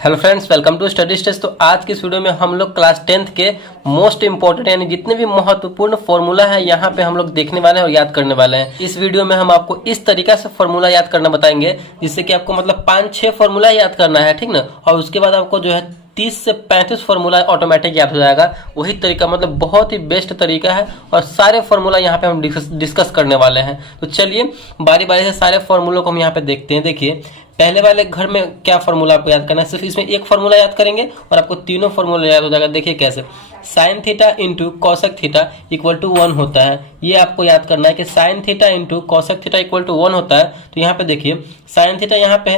Hello friends, welcome to Study Stage. तो आज की इस वीडियो में हम लोग क्लास 10th के मोस्ट इंपॉर्टेंट यानी जितने भी महत्वपूर्ण फॉर्मूला है यहाँ पे हम लोग देखने वाले हैं और याद करने वाले हैं। इस वीडियो में हम आपको इस तरीका से फॉर्मूला याद करना बताएंगे जिससे कि आपको मतलब 5-6 फॉर्मूला याद करना है, ठीक ना। और उसके बाद आपको जो है 30 से 35 फॉर्मूला ऑटोमेटिक याद हो जाएगा। वही तरीका मतलब बहुत ही बेस्ट तरीका है और सारे फॉर्मूला यहाँ पे हम डिस्कस करने वाले हैं। तो चलिए बारी बारी से सारे फॉर्मूलों को हम यहाँ पे देखते हैं। देखिए पहले वाले घर में क्या फॉर्मूला आपको याद करना है, सिर्फ इसमें एक फॉर्मूला याद करेंगे और आपको तीनों फॉर्मूला याद हो जाएगा। देखिए कैसे, sine theta into cosec theta equal to 1 होता है। ये आपको याद करना है कि sine theta into cosec theta equal to 1 होता है। तो यहाँ पे देखिए साइन थीटा यहाँ पे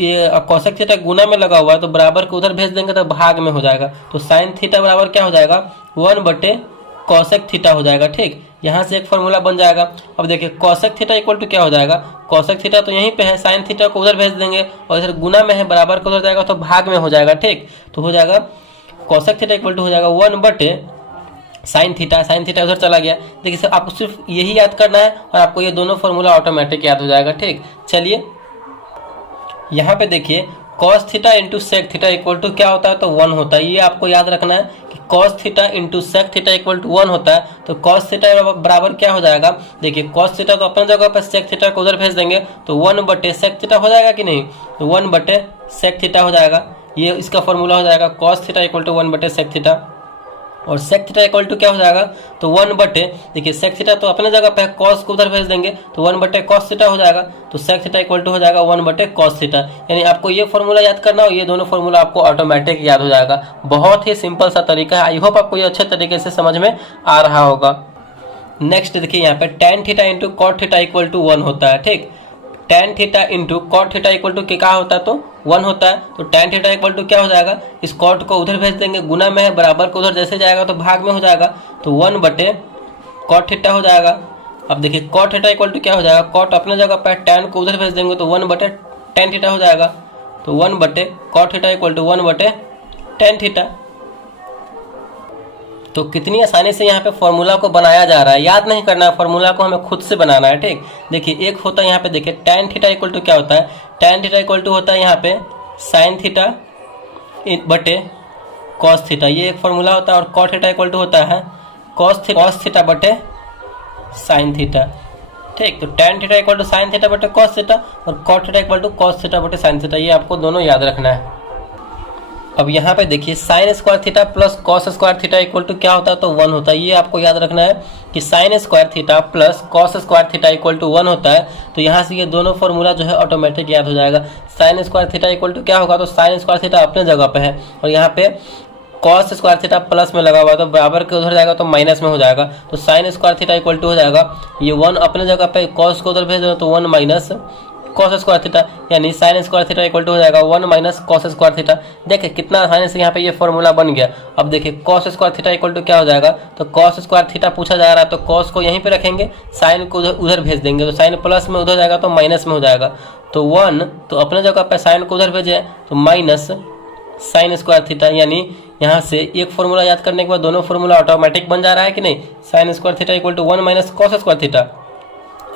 ये कॉसेक थीटा गुना में लगा हुआ है तो बराबर को उधर भेज देंगे तो भाग में हो जाएगा। तो साइन थीटा बराबर क्या हो जाएगा, 1/cos थीटा हो जाएगा। ठीक, यहाँ से एक फॉर्मूला बन जाएगा। अब देखिए कॉसेक थीटा इक्वल टू क्या हो जाएगा, कॉसेक थीटा तो यहीं पे है, साइन थीटा को उधर भेज देंगे और इधर गुना में है, बराबर को उधर जाएगा तो भाग में हो जाएगा। ठीक, तो हो जाएगा कॉसेक थीटा इक्वल टू हो जाएगा 1/sin थीटा। साइन थीटा उधर चला गया। देखिए सर आपको सिर्फ यही याद करना है और आपको ये दोनों फॉर्मूला ऑटोमेटिक याद हो जाएगा। ठीक, चलिए यहाँ पे देखिए cos theta into sec theta equal to क्या होता है, तो 1 होता है। ये आपको याद रखना है कि cos theta into sec theta equal to 1 होता है। तो cos थीटा बराबर क्या हो जाएगा, देखिए cos थीटा तो अपने जगह पर सेक थीटा को उधर भेज देंगे तो 1/sec थीटा हो जाएगा कि नहीं, तो 1/sec थीटा हो जाएगा। ये इसका फॉर्मूला हो जाएगा cos theta equal to 1/sec theta. और सेक थीटा इक्वल टू क्या हो जाएगा, तो 1/, देखिए सेक थीटा तो अपने जगह पे कॉस को उधर भेज देंगे तो 1/cos थीटा हो जाएगा। तो सेक थीटा इक्वल टू हो जाएगा 1/cos थीटा। यानी आपको ये फॉर्मूला याद करना और ये दोनों फॉर्मूला आपको ऑटोमेटिक याद हो जाएगा। बहुत ही सिंपल सा तरीका है। आई होप आपको ये अच्छे तरीके से समझ में आ रहा होगा। नेक्स्ट देखिए यहाँ पे tan theta into cot theta equal to 1 होता है। ठीक, tan theta into cot theta equal to क्या होता है, तो 1 होता है। तो tan थीटा इक्वल टू क्या हो जाएगा, इस कॉट को उधर भेज देंगे, गुना में है, बराबर को उधर जैसे जाएगा तो भाग में हो जाएगा तो 1/cot थीटा हो जाएगा। अब देखिए cot थीटा इक्वल टू क्या हो जाएगा, कॉट अपने जगह पर tan को उधर भेज देंगे तो 1/tan थीटा हो जाएगा। तो 1/cot theta equal to 1/tan theta. तो कितनी आसानी से यहाँ पे फॉर्मूला को बनाया जा रहा है। याद नहीं करना है, फॉर्मूला को हमें खुद से बनाना है। ठीक, देखिए एक होता है यहाँ पे, देखिए tan थीटा इक्वल टू क्या होता है, tan थीटा इक्वल टू होता है यहाँ पे साइन थीटा बटे कॉस थीटा, ये एक फॉर्मूला होता है। और कॉट थीटा इक्वल टू होता है कॉस थीटा बटे साइन थीटा। ठीक, तो tan theta equal to sine theta बटे कॉस थीटा और cot theta equal to cos theta बटे साइन थीटा। ये आपको दोनों याद रखना है। अब यहाँ पे देखिए sine square theta plus cos square theta equal to क्या होता है, तो 1 होता है। ये आपको याद रखना है कि sine square theta plus cos square theta equal to 1 होता है। तो यहाँ से ये दोनों फॉर्मूला जो है ऑटोमेटिक याद हो जाएगा। Sine square theta equal to क्या होगा, तो साइन स्क्वायर थीटा अपने जगह पे है और यहाँ पे कॉस स्क्वायर थीटा प्लस में लगा हुआ है तो बराबर के उधर जाएगा तो माइनस में हो जाएगा। तो sine square theta equal to हो जाएगा, ये 1 अपने जगह पे, कॉस को उधर भेज देना तो 1 माइनस कॉस स्क्वायर थीटा, यानी sine square theta equal to हो जाएगा 1 माइनस कॉस स्क्वायर थीटा। देखिए कितना आसानी से यहाँ पे ये फॉर्मूला बन गया। अब देखिए cos square theta equal to क्या हो जाएगा, तो कॉस स्क्वायर थीटा पूछा जा रहा है तो कॉस को यहीं पे रखेंगे, साइन को उधर भेज देंगे तो साइन प्लस में उधर जाएगा तो माइनस में हो जाएगा। तो 1 तो अपने जगह पे साइन को उधर भेजे तो माइनस साइन स्क्वायर थीटा। यानी यहाँ से एक फॉर्मूला याद करने के बाद दोनों फॉर्मूला ऑटोमेटिक बन जा रहा है कि नहीं। Sine square theta equal to 1 minus cos square theta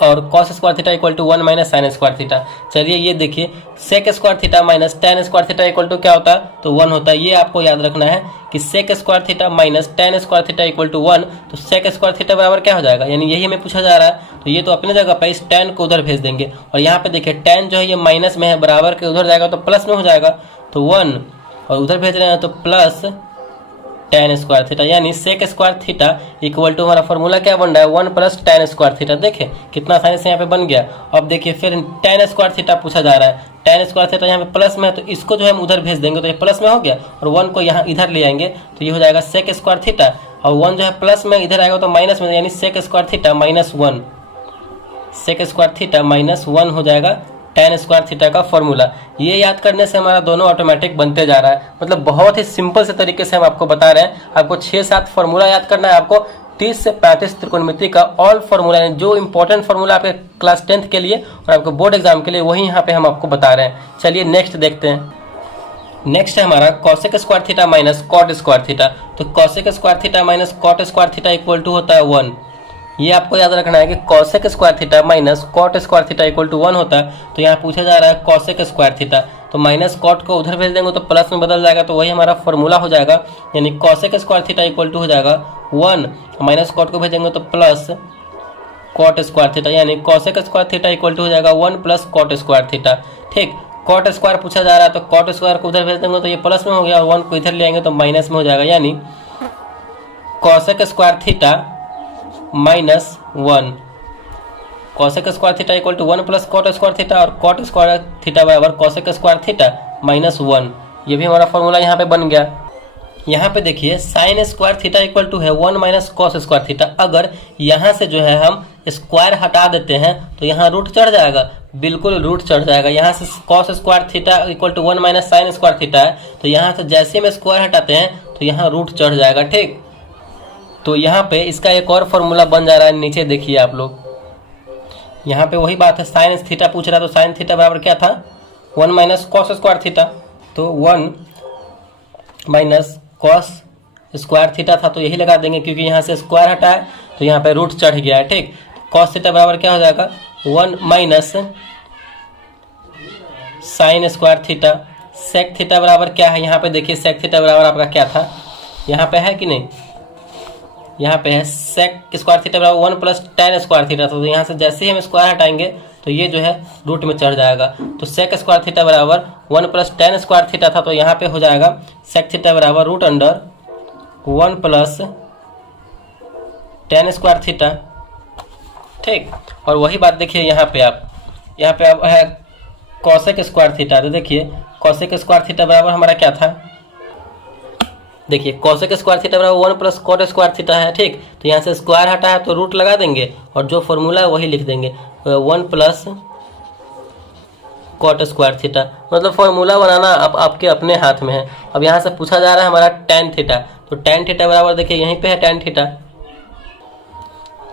और cos square theta equal to 1 minus sine square theta. चलिए ये देखिए sec square theta minus tan square theta equal to क्या होता है, तो 1 होता है। ये आपको याद रखना है कि sec square theta minus tan square theta equal to 1। तो सेक स्क्वायर थीटा बराबर क्या हो जाएगा, यानी यही हमें पूछा जा रहा है तो ये तो अपने जगह पर इस tan को उधर भेज देंगे और यहाँ पे देखिए tan जो है ये माइनस में है, बराबर के उधर जाएगा तो प्लस में हो जाएगा तो 1 और उधर भेज रहे हैं तो प्लस tan स्क्वायर थीटा। यानी sec square theta equal to हमारा फॉर्मूला क्या बन रहा है, 1 प्लस tan स्क्वायर थीटा। देखिए कितना आसानी से यहाँ पे बन गया। अब देखिए फिर tan स्क्वायर थीटा पूछा जा रहा है, tan स्क्वायर थीटा यहाँ पे प्लस में है तो इसको जो है हम उधर भेज देंगे तो ये प्लस में हो गया और 1 को यहाँ इधर ले आएंगे तो ये हो जाएगा सेक स्क्वायर थीटा और 1 जो है प्लस में इधर आएगा तो माइनस में, यानी sec square theta minus 1, sec square theta minus 1 हो जाएगा tan स्क्वायर थीटा का फॉर्मूला। ये याद करने से हमारा दोनों ऑटोमेटिक बनते जा रहा है। मतलब बहुत ही सिंपल से तरीके से हम आपको बता रहे हैं। आपको 6-7 फॉर्मूला याद करना है। आपको 30 से 35 त्रिकोणमिति का ऑल फॉर्मूला है, जो इंपॉर्टेंट फॉर्मूला आपके क्लास 10th के लिए और आपके बोर्ड एग्जाम के लिए, वही यहाँ पे हम आपको बता रहे हैं। चलिए नेक्स्ट देखते हैं। नेक्स्ट है हमारा cosec square theta minus cot square theta. तो cosec square theta minus cot square theta equal to होता है 1। ये आपको याद रखना है कि cosec square theta minus cot square theta equal to 1 होता है। तो यहाँ पूछा जा रहा है कॉसेक स्क्वायर थीटा, तो माइनस कॉट को उधर भेज देंगे तो प्लस में बदल जाएगा, तो वही हमारा फॉर्मूला हो जाएगा, यानी cosec square theta equal to हो जाएगा 1, माइनस कॉट को भेजेंगे तो प्लस कॉट स्क्वायर थीटा, यानी cosec square theta equal to हो जाएगा 1 प्लस कॉट स्क्वायर थीटा। ठीक, कॉट स्क्वायर पूछा जा रहा है तो कॉट स्क्वायर को उधर भेज देंगे तो ये प्लस में हो गया, और 1 को इधर ले आएंगे तो माइनस में हो जाएगा, यानी cosec square theta minus 1, cosec square theta equal to 1 plus cot square theta, और कॉट स्क्वायर थीटा बराबर कॉसेक स्क्वायर थीटा माइनस 1। ये भी हमारा फॉर्मूला यहाँ पे बन गया। यहाँ पे देखिए sine square theta equal to है 1 माइनस कॉस स्क्वायर थीटा। अगर यहाँ से जो है हम स्क्वायर हटा देते हैं तो यहाँ रूट चढ़ जाएगा, बिल्कुल रूट चढ़ जाएगा। यहाँ से cos square theta equal to 1 minus sine square theta है, तो यहाँ से जैसे हम स्क्वायर हटाते हैं तो यहाँ रूट चढ़ जाएगा। ठीक, तो यहाँ पे इसका एक और फॉर्मूला बन जा रहा है, नीचे देखिए आप लोग। यहाँ पे वही बात है, साइन थीटा पूछ रहा है, तो साइन थीटा बराबर क्या था 1 माइनस कॉस स्क्वायर थीटा, तो 1 माइनस कॉस स्क्वायर थीटा था, तो यही लगा देंगे क्योंकि यहाँ से स्क्वायर हटा है तो यहाँ पे रूट चढ़ गया है। ठीक, कॉस थीटा बराबर क्या हो जाएगा 1 minus sine square theta. Sec theta बराबर क्या है, यहाँ पे देखिए सेक थीटा बराबर आपका क्या था, यहाँ पे है कि नहीं, यहाँ पे है सेक स्क्वायर थीटा बराबर 1 प्लस टेन स्क्वायर थीटा था, तो यहाँ से जैसे ही हम स्क्वायर हटाएंगे तो ये जो है रूट में चढ़ जाएगा। तो सेक स्क्वायर थीटा बराबर 1 प्लस टेन स्क्वायर थीटा था, तो यहाँ पे हो जाएगा सेक थीटा बराबर root under 1 plus tan square theta. ठीक, और वही बात देखिए यहाँ पे आप है कॉसेक स्क्वायर थीटा, तो देखिए कॉसेक स्क्वायर थीटा बराबर हमारा क्या था, देखिए कॉसेक स्क्वायर थीटा बराबर 1 प्लस कॉट स्क्वायर थीटा है। ठीक, तो यहाँ से स्क्वायर हटा है तो रूट लगा देंगे और जो फॉर्मूला है वही लिख देंगे, 1 प्लस कॉट स्क्वायर थीटा। मतलब फॉर्मूला बनाना आपके अपने हाथ में है। अब यहाँ से पूछा जा रहा है हमारा टेन थीटा, तो टेन थीटा बराबर देखिए यहीं पे है tan theta,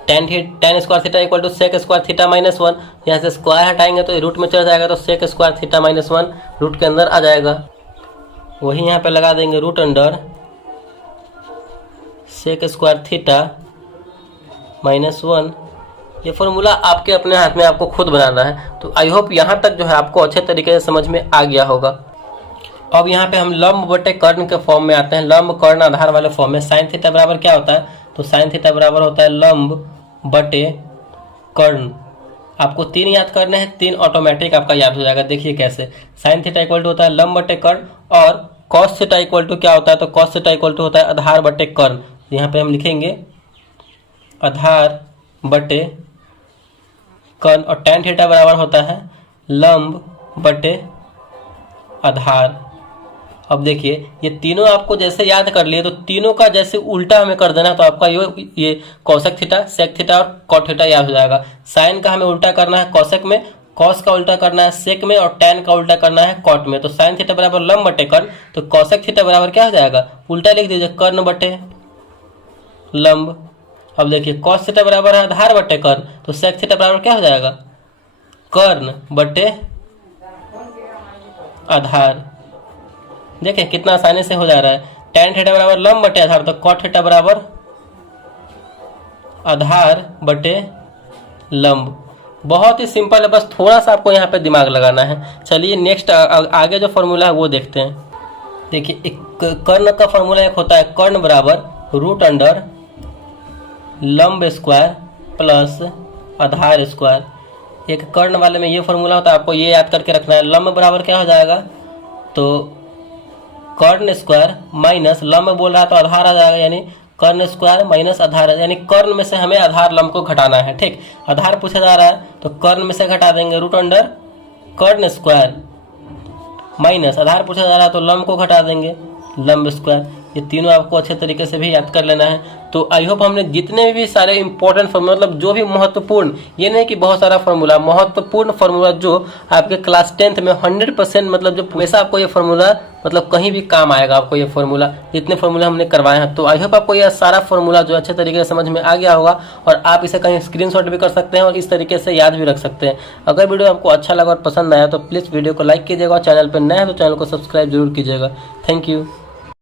tan square theta equal to sec square theta minus 1। यहाँ से स्क्वायर हटाएंगे तो रूट में चढ़ जाएगा, तो sec square theta minus 1 root के अंदर आ जाएगा, वही यहाँ पे लगा देंगे root under sec square theta minus 1। ये फॉर्मूला आपके अपने हाथ में, आपको खुद बनाना है। तो आई होप यहाँ तक जो है आपको अच्छे तरीके से समझ में आ गया होगा। अब यहाँ पे हम लंब बटे कर्ण के फॉर्म में आते हैं, लंब कर्ण आधार वाले फॉर्म में। साइन थीटा बराबर क्या होता है, तो साइन थीटा बराबर होता है लंब बटे कर्ण। आपको 3 याद करने हैं, 3 ऑटोमेटिक आपका याद हो जाएगा। देखिए कैसे, साइन थीटा इक्वल टू होता है लंब बटे कर्ण, और कॉस थीटा इक्वल टू क्या होता है, तो कॉस थीटा इक्वल टू होता है आधार बटे कर्ण। यहाँ पे हम लिखेंगे आधार बटे कर्ण, और tan थीटा बराबर होता है लंब बटे आधार। अब देखिए ये तीनों आपको जैसे याद कर लिए, तो तीनों का जैसे उल्टा हमें कर देना, तो आपका ये कॉसेक थीटा, सेक थीटा और कॉट थीटा याद हो जाएगा। साइन का हमें उल्टा करना है कॉसेक में, कॉस का उल्टा करना है सेक में, और tan का उल्टा करना है कॉट में। तो साइन थीटा बराबर लंब बटे कर्ण, तो कॉसेक थीटा बराबर क्या हो जाएगा, उल्टा लिख दीजिए कर्ण बटे लंब। अब देखिए कॉस थीटा बराबर है आधार बटे कर्ण, तो सेक थीटा बराबर क्या हो जाएगा, कर्ण बटे आधार। देखिए कितना आसानी से हो जा रहा है। tan थीटा बराबर लंब बटे आधार, तो कॉट थीटा बराबर आधार बटे लंब। बहुत ही सिंपल है, बस थोड़ा सा आपको यहाँ पे दिमाग लगाना है। चलिए नेक्स्ट आगे जो फॉर्मूला है वो देखते हैं। देखिए कर्ण का फॉर्मूला एक होता है कर्ण बराबर रूट अंडर लंब स्क्वायर प्लस आधार स्क्वायर। एक कर्ण वाले में ये फॉर्मूला होता है, आपको ये याद करके रखना है। लंब बराबर क्या हो जाएगा, तो कर्ण स्क्वायर माइनस लंब बोल रहा है तो आधार आ जाएगा, यानी कर्ण स्क्वायर माइनस आधार, यानी कर्ण में से हमें आधार लंब को घटाना है। ठीक, आधार पूछा जा रहा है तो कर्ण में से घटा देंगे रूट अंडर कर्ण स्क्वायर माइनस आधार पूछा जा रहा है तो लंब को घटा देंगे लंब स्क्वायर। ये तीनों आपको अच्छे तरीके से भी याद कर लेना है। तो आई होप हमने जितने भी सारे इंपॉर्टेंट फॉर्मूला, मतलब जो भी महत्वपूर्ण, ये नहीं कि बहुत सारा फॉर्मूला, महत्वपूर्ण फॉर्मूला जो आपके क्लास 10th में 100% मतलब जो हमेशा आपको ये फॉर्मूला मतलब कहीं भी काम आएगा आपको ये फॉर्मूला, जितने फॉर्मूला हमने करवाए हैं। तो आई होप आपको यह सारा फॉर्मूला जो अच्छे तरीके से समझ में आ गया होगा, और आप इसे कहीं स्क्रीनशॉट भी कर सकते हैं और इस तरीके से याद भी रख सकते हैं। अगर वीडियो आपको अच्छा लगा और पसंद आया तो प्लीज़ वीडियो को लाइक कीजिएगा, और चैनल पर नए हैं तो चैनल को सब्सक्राइब जरूर कीजिएगा। Thank you.